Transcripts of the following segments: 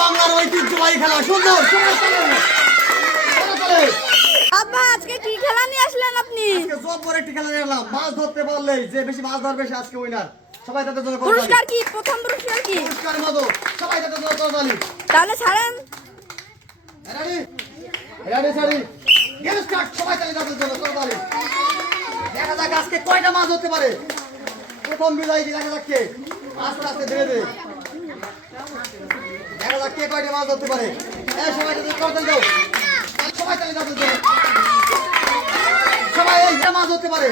বাংলার ঐতিহ্যবাহী খেলা সুন্দর আব্বা আজকে কি খেলা নিয়ে আসলেন আপনি? আজকে জব্বর একটি খেলা নিয়ে এলাম। মাছ ধরতে পারলেই যে বেশি মাছ ধরবে সে আজকে উইনার। সবাই তাদের জন্য পুরস্কার কি? প্রথম পুরস্কার কি? পুরস্কারের মতো সবাই তাদের জন্য করতালি। তাহলে ছাড়েন। Ready ready ready game start. সবাই তাদের জন্য করতালি। দেখা যাক আজকে কয়টা মাছ ধরতে পারে। প্রথম বিজয়ী কি দেখা যাক কে। আস্তে আস্তে ধীরে ধীরে দেখা যাক কে কয়টা মাছ ধরতে পারে। এই সবাই তাদের করতালি দাও। সবাই তাদের জন্য সবাই এই মাছ ধরতে পারে।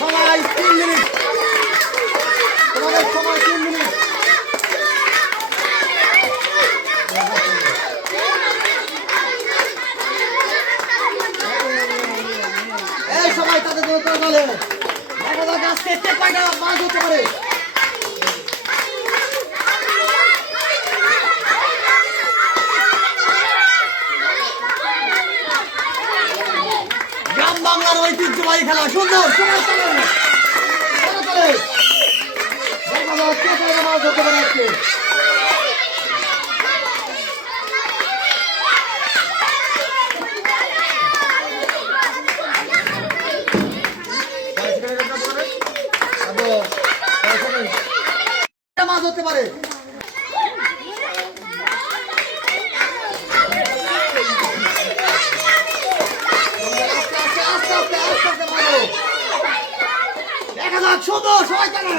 সবাই 3 মিনিট, তোমাদের সময় 3 মিনিট। এই সবাই তাদের জন্য বলে দেখা যাক আজকে কে কয়টা মাছ হতে পারে। গ্রাম বাংলার ঐতিহ্যবাহী খেলা সুন্দর মাছ ধরতে পারে আজকে। মাছ ধরতে পারে। দেখা যাক সুন্দর সবাই চলে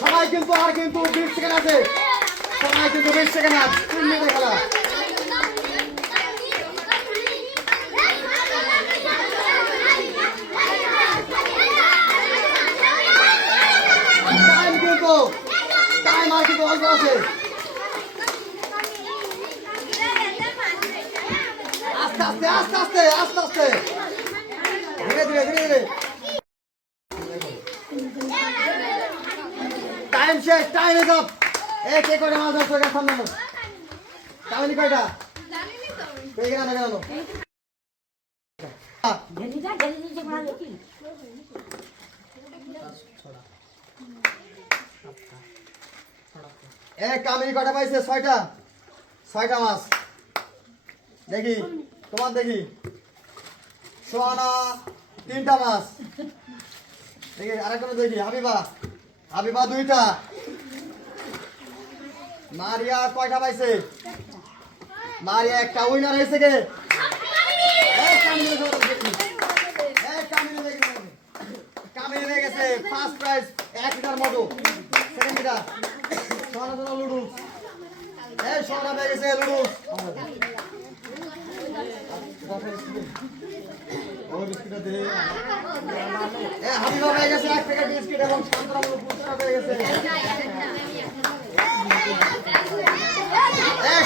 সবাই কিন্তু আর কিন্তু 20 সেকেন্ড আছে। সবাই কিন্তু 20 সেকেন্ড আছে। 3 মিনিটের খেলা। টাইম আর কিন্তু অল্প আছে। আস্তে আস্তে আস্তে আস্তে আস্তে আস্তে ধীরে ধীরে ধীরে ধীরে টাইম শেষ। Time is up. এই কে কয়টা মাছ ধরছো এটা সামনে টাইম কয়টা পেয়ে গেল না গেল কামিনী কটা পাইছে? 6টা। 6টা মাছ। দেখি তোমার দেখি সোহানা 3টা মাছ। দেখি আরেকটা দেখি হাবিবা 2টা। মারিয়া কয়টা পাইছে? মারিয়া একটা। উইনার হয়েছে কে? কামিনী হয়ে গেছে ফার্স্ট প্রাইজ 1 লিটার মতো। সেকেন্ড লিটার সোহানা জন্য লুডুস। সোহানা পেয়ে গেছে লুডুস। হাবিবা পেয়ে গেছে 1 প্যাকেট বিস্কিট এবং শান্তরা পুরস্কার পেয়ে গেছে।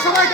সবাই